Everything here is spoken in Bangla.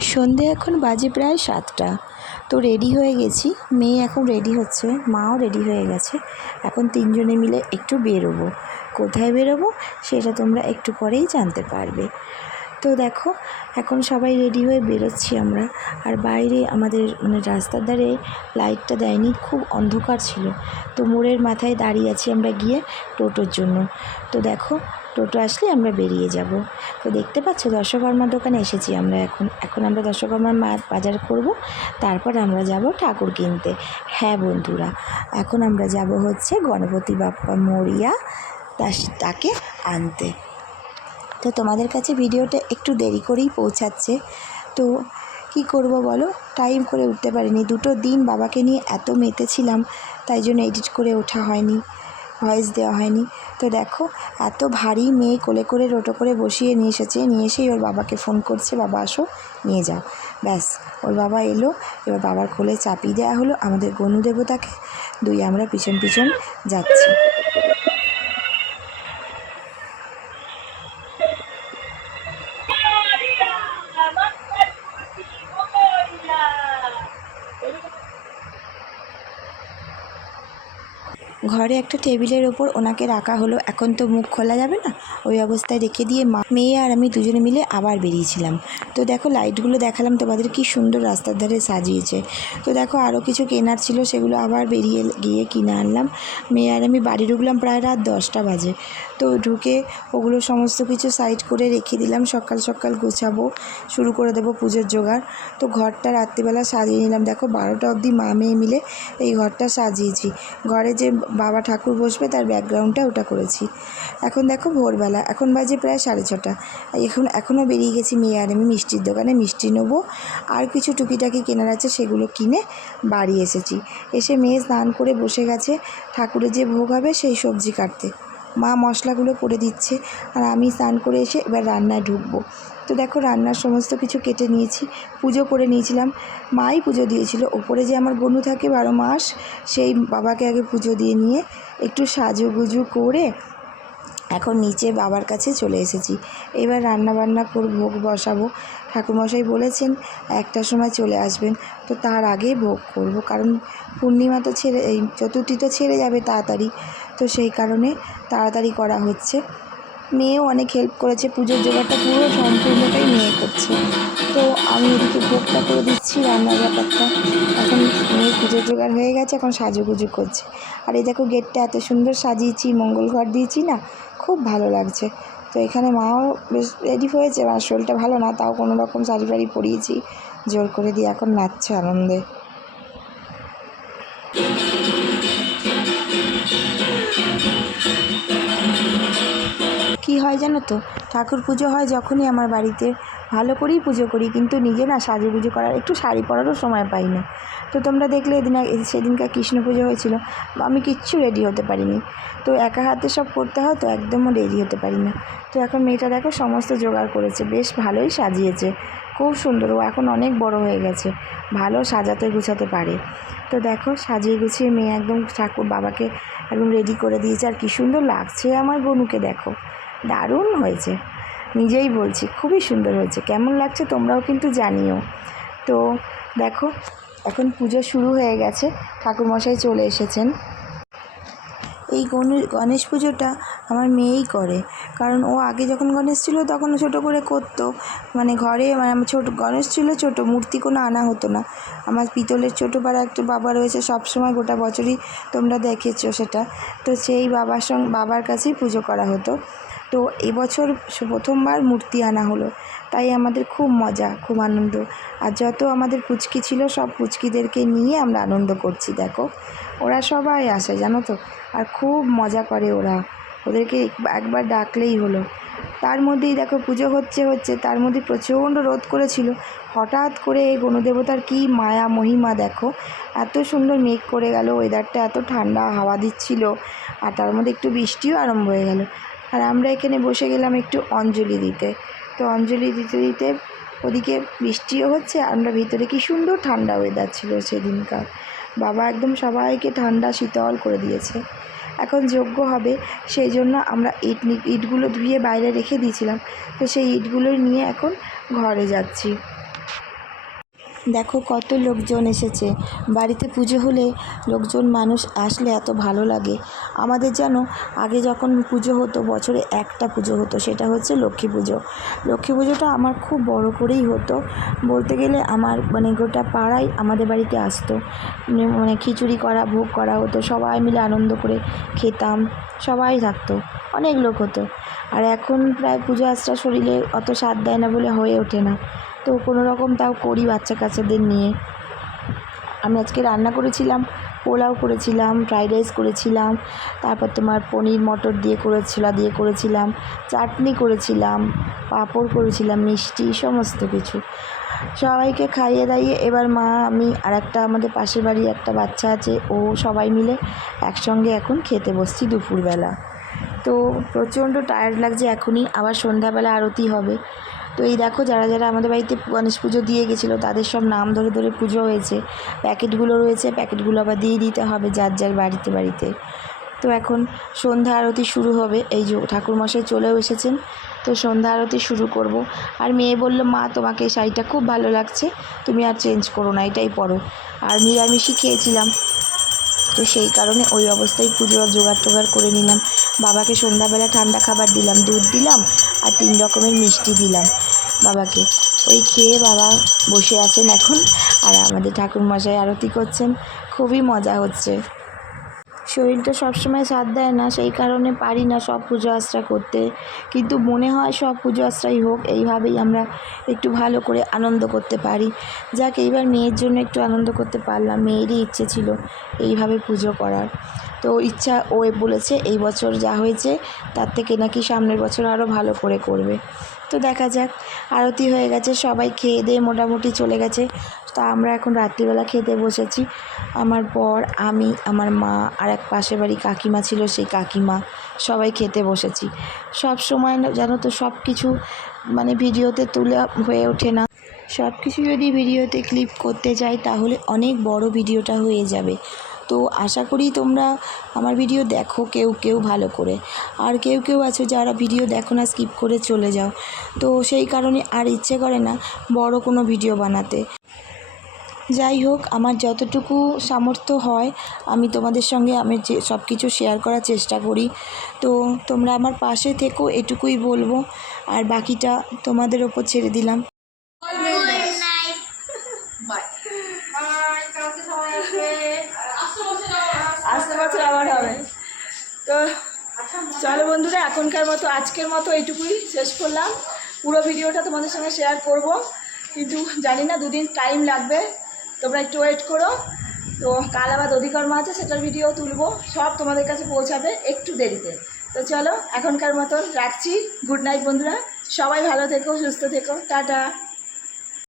সন্ধে এখন বাজে প্রায় সাতটা। তো রেডি হয়ে গেছি। মেয়ে এখন রেডি হচ্ছে, মাও রেডি হয়ে গেছে। এখন তিনজনে মিলে একটু বেরোবো। কোথায় বেরোবো সেটা তোমরা একটু পরেই জানতে পারবে। তো দেখো, এখন সবাই রেডি হয়ে বেরোচ্ছি আমরা। আর বাইরে আমাদের মানে রাস্তার ধারে লাইটটা দেয়নি, খুব অন্ধকার ছিল। তো মোড়ের মাথায় দাঁড়িয়ে আছি আমরা গিয়ে টোটোর জন্য। তো দেখো টোটো আসলে আমরা বেরিয়ে যাব। তো দেখতে পাচ্ছ দশকর্মার দোকানে এসেছি আমরা এখন। এখন আমরা দশকর্মার মা বাজার করব, তারপর আমরা যাব ঠাকুর কিনতে। হ্যাঁ বন্ধুরা, এখন আমরা যাব হচ্ছে গণপতি বাপ্পা মরিয়া তাকে আনতে। তো তোমাদের কাছে ভিডিওটা একটু দেরি করেই পৌঁছাচ্ছে। তো কি করব বলো? টাইম করে উঠতে পারিনি। দুটো দিন বাবাকে নিয়ে এত মেতেছিলাম তাই জন্য এডিট করে ওঠা হয়নি। ভয়েস দেওয়া হয়নি। তো দেখো, এত ভারী মেয়ে কোলে করে রোটো করে বসিয়ে নিয়ে এসেছে। নিয়ে এসেই ওর বাবাকে ফোন করছে, বাবা, আসো, নিয়ে যাও। ব্যাস, ওর বাবা এলো, এবার বাবার কোলে চাপিয়ে দেওয়া হলো আমাদের গনু দেবতাকে। দুই আমরা পিছন পিছন যাচ্ছি। ঘরে একটা টেবিলের ওপর ওনাকে রাখা হলো, এখন তো মুখ খোলা যাবে না। ওই অবস্থায় রেখে দিয়ে মা, মেয়ে আর আমি দুজনে মিলে আবার বেরিয়েছিলাম। তো দেখো, লাইটগুলো দেখালাম, তোমাদের কি সুন্দর রাস্তার ধারে সাজিয়েছে। তো দেখো আরও কিছু কেনার ছিল, সেগুলো আবার বেরিয়ে গিয়ে কিনে আনলাম। মেয়ে আর আমি বাড়ি ঢুকলাম প্রায় রাত দশটা বাজে। তো ঢুকে ওগুলো সমস্ত কিছু সাইড করে রেখে দিলাম, সকাল সকাল গোছাবো, শুরু করে দেবো পুজোর জোগাড়। তো ঘরটা রাত্রিবেলা সাজিয়ে নিলাম। দেখো, বারোটা অবধি মা, মেয়ে মিলে এই ঘরটা সাজিয়েছি। ঘরে যে বাবা ঠাকুর বসবে, তার ব্যাকগ্রাউন্ডটা ওটা করেছি। এখন দেখো ভোরবেলা, এখন বাজে প্রায় সাড়ে ছটা। এখন এখনও বেরিয়ে গেছি মেয়ে আর আমি মিষ্টির দোকানে, মিষ্টি নেব। আর কিছু টুকিটাকি কেনার আছে, সেগুলো কিনে বাড়ি এসেছি। এসে মেয়ে স্নান করে বসে গেছে, ঠাকুরের যে ভোগ হবে সেই সবজি কাটতে। মা মশলাগুলো করে দিচ্ছে, আর আমি স্নান করে এসে এবার রান্নায় ঢুকবো। তো দেখো রান্নার সমস্ত কিছু কেটে নিয়েছি, পুজো করে নিয়েছিলাম। মাই পুজো দিয়েছিল, ওপরে যে আমার গনু থাকে বারো মাস, সেই বাবাকে আগে পুজো দিয়ে নিয়ে একটু সাজুগুজু করে এখন নিচে বাবার কাছে চলে এসেছি। এবার রান্না বান্না করে ভোগ বসাবো। ঠাকুরমশাই বলেছেন একটার সময় চলে আসবেন, তো তার আগেই ভোগ করব। কারণ পূর্ণিমা তো ছেড়ে, এই চতুর্থী তো ছেড়ে যাবে তাড়াতাড়ি, তো সেই কারণে তাড়াতাড়ি করা হচ্ছে। মেয়েও অনেক হেল্প করেছে, পুজোর জোগাড়টা পুরো সম্পূর্ণটাই মেয়ে করছে। তো আমি এদিকে ভোগটা করে দিচ্ছি, রান্নার ব্যাপারটা। এখন মেয়ে পুজোর জোগাড় হয়ে গেছে, এখন সাজুগুজু করছে। আর এই দেখো গেটটা এত সুন্দর সাজিয়েছি, মঙ্গল ঘর দিয়েছি না, খুব ভালো লাগছে। তো এখানে মাও বেশ রেডি হয়েছে, আর শরীরটা ভালো না, তাও কোনো রকম শাড়ি ফাড়ি পরিয়েছি, জোর করে দিয়ে এখন নাচছে আনন্দে। হয় জানো তো? ঠাকুর পুজো হয় যখনই আমার বাড়িতে। ভালো করেই পুজো করি, কিন্তু নিজে না সাজুগুজু করার একটু শাড়ি পরারও সময় পাই না। তো তোমরা দেখলে এদিন সেদিনকার কৃষ্ণ পুজো হয়েছিল, আমি কিচ্ছু রেডি হতে পারিনি। তো একা হাতে সব করতে হয় তো একদমও রেডি হতে পারি না। তো এখন মেয়েটা দেখো সমস্ত জোগাড় করেছে, বেশ ভালোই সাজিয়েছে। খুব সুন্দর, ও এখন অনেক বড় হয়ে গেছে, ভালো সাজাতে গুছাতে পারে। তো দেখো সাজিয়ে গুছিয়ে মেয়ে একদম ঠাকুর বাবাকে একদম রেডি করে দিয়েছে, আর কী সুন্দর লাগছে আমার বনুকে দেখো। দারুণ হয়েছে। নিজেই বলছি, খুবই সুন্দর হয়েছে। কেমন লাগছে তোমরাও কিন্তু জানিও। তো দেখো, এখন পুজো শুরু হয়ে গেছে। ঠাকুরমশাই চলে এসেছেন। এই গণেশ পুজোটা আমার মেয়েই করে। কারণ ও আগে যখন গণেশ ছিল তখন ছোটো করে করতো। মানে ঘরে মানে আমার ছোটো, গণেশ ছিল ছোটো, মূর্তি কোনো আনা হতো না। আমার পিতলের ছোটো পাড়া একটা বাবা রয়েছে, সব সময় গোটা বছরই তোমরা দেখেছ সেটা। তো সেই বাবার সঙ্গে বাবার কাছেই পুজো করা হতো। তো এবছর প্রথমবার মূর্তি আনা হলো। তাই আমাদের খুব মজা, খুব আনন্দ। আর যত আমাদের পুচকি ছিল সব পুচকিদেরকে নিয়ে আমরা আনন্দ করছি, দেখো। ওরা সবাই আসে, জানো তো? আর খুব মজা করে ওরা। ওদেরকে একবার ডাকলেই হলো। তার মধ্যেই দেখো পুজো হচ্ছে হচ্ছে। তার মধ্যে প্রচণ্ড রোদ করেছিল। হঠাৎ করে এই গণদেবতার কী মায়া, মহিমা দেখো। এত সুন্দর মেঘ করে গেল ওয়েদারটা এত ঠান্ডা, হাওয়া দিচ্ছিল। আর তার মধ্যে একটু বৃষ্টিও আরম্ভ হয়ে গেল। আর আমরা এখানে বসে গেলাম একটু অঞ্জলি দিতে। তো অঞ্জলি দিতে দিতে ওদিকে বৃষ্টিও হচ্ছে। আমরা ভিতরে কি সুন্দর ঠান্ডা ওয়েদার ছিল সেদিনকার। বাবা একদম সবাইকে ঠান্ডা শীতল করে দিয়েছে। এখন যোগ্য হবে, সেই জন্য আমরা ইট ইটগুলো ধুয়ে বাইরে রেখে দিয়েছিলাম। তো সেই ইটগুলোই নিয়ে এখন ঘরে যাচ্ছি। দেখো কত লোকজন এসেছে। বাড়িতে পুজো হলে লোকজন, মানুষ আসলে এত ভালো লাগে। আমাদের যেন আগে যখন পুজো হতো, বছরে একটা পুজো হতো, সেটা হচ্ছে লক্ষ্মী পুজো। লক্ষ্মী পুজোটা আমার খুব বড় করেই হতো। বলতে গেলে আমার মানে গোটা পাড়াই আমাদের বাড়িতে আসতো। মানে খিচুড়ি করা, ভোগ করা হতো, সবাই মিলে আনন্দ করে খেতাম, সবাই থাকতো, অনেক লোক হতো। আর এখন প্রায় পুজো আচরা শরীরে অত স্বাদ দেয় না বলে হয়ে ওঠে না। তো কোনো রকম তাও করি বাচ্চা কাচ্চাদের নিয়ে। আমি আজকে রান্না করেছিলাম, পোলাও করেছিলাম, ফ্রাইড রাইস করেছিলাম, তারপর তোমার পনির, মটর দিয়ে করে, ছোলা দিয়ে করেছিলাম, চাটনি করেছিলাম, পাঁপড় করেছিলাম, মিষ্টি, সমস্ত কিছু। সবাইকে খাইয়ে দাইয়ে এবার মা, আমি আর একটা আমাদের পাশের বাড়ি একটা বাচ্চা আছে, ও সবাই মিলে একসঙ্গে এখন খেতে বসছি দুপুরবেলা। তো প্রচণ্ড টায়ার্ড লাগছে এখনই, আবার সন্ধ্যাবেলা আরতি হবে। তো এই দেখো, যারা যারা আমাদের বাড়িতে গণেশ পুজো দিয়ে গেছিল, তাদের সব নাম ধরে ধরে পুজো হয়েছে। প্যাকেটগুলো রয়েছে, প্যাকেটগুলো আবার দিয়ে দিতে হবে যার যার বাড়িতে বাড়িতে। তো এখন সন্ধ্যা আরতি শুরু হবে। এই যে ঠাকুরমশাই চলেও এসেছেন, তো সন্ধ্যা আরতি শুরু করব। আর মেয়ে বলল, মা, তোমাকে এই শাড়িটা খুব ভালো লাগছে, তুমি আর চেঞ্জ করো না, এটাই পরো। আর নিরামিষই খেয়েছিলাম। তো সেই কারণে ওই অবস্থায় পুজোর জোগাড় টোগাড় করে নিলাম। বাবাকে সন্ধ্যাবেলা ঠান্ডা খাবার দিলাম, দুধ দিলাম, আর তিন রকমের মিষ্টি দিলাম। বাবাকে। ওই খেয়ে বাবা বসে আছেন এখন আর আমাদের ঠাকুরমশাই আরতি করছেন। খুবই মজা হচ্ছে। শরীর তো সবসময় সাথ দেয় না, সেই কারণে পারি না সব পুজো আশ্রা করতে। কিন্তু মনে হয় সব পুজো আশ্রাই হোক, এইভাবেই আমরা একটু ভালো করে আনন্দ করতে পারি। যাক, এইবার মেয়ের জন্য একটু আনন্দ করতে পারলাম, মেয়েরই ইচ্ছে ছিল এইভাবে পুজো করার। তো ইচ্ছা, ও বলেছে এই বছর যা হয়েছে তার থেকে নাকি সামনের বছর আরও ভালো করে করবে। তো দেখা যাক, আরতি হয়ে গেছে, সবাই খেয়ে দিয়ে মোটামুটি চলে গেছে। তা আমরা এখন রাত্রিবেলা খেতে বসেছি। আমার পর আমি, আমার মা আর এক পাশের বাড়ি কাকিমা ছিল, সেই কাকিমা, সবাই খেতে বসেছি। সব সময় না জানো তো সব কিছু মানে ভিডিওতে তুলে হয়ে ওঠে না। সব কিছু যদি ভিডিওতে ক্লিপ করতে যাই, তাহলে অনেক বড় ভিডিওটা হয়ে যাবে। তো আশা করি তোমরা আমার ভিডিও দেখো কেউ কেউ ভালো করে। আর কেউ কেউ আছে যারা ভিডিও দেখো না স্কিপ করে চলে যাও। তো সেই কারণে আর ইচ্ছে করে না বড় কোনো ভিডিও বানাতে। যাই হোক, আমার যতটুকু সামর্থ্য হয়, আমি তোমাদের সঙ্গে আমি যে সব কিছু শেয়ার করার চেষ্টা করি। তো তোমরা আমার পাশে থেকো, এটুকুই বলব। আর বাকিটা তোমাদের ওপর ছেড়ে দিলাম। বছর আবার হবে। তো চলো বন্ধুরা এখনকার মতো আজকের মতো এইটুকুই শেষ করলাম। পুরো ভিডিওটা তোমাদের সঙ্গে শেয়ার করব। কিন্তু জানি না দুদিন টাইম লাগবে। তোমরা একটু ওয়েট করো। তো কাল আবার দধিকর্মা আছে সেটার ভিডিও তুলবো। সব তোমাদের কাছে পৌঁছাবে একটু দেরিতে। তো চলো এখনকার মতন রাখছি। গুড নাইট বন্ধুরা। সবাই ভালো থেকো সুস্থ থেকো। টাটা।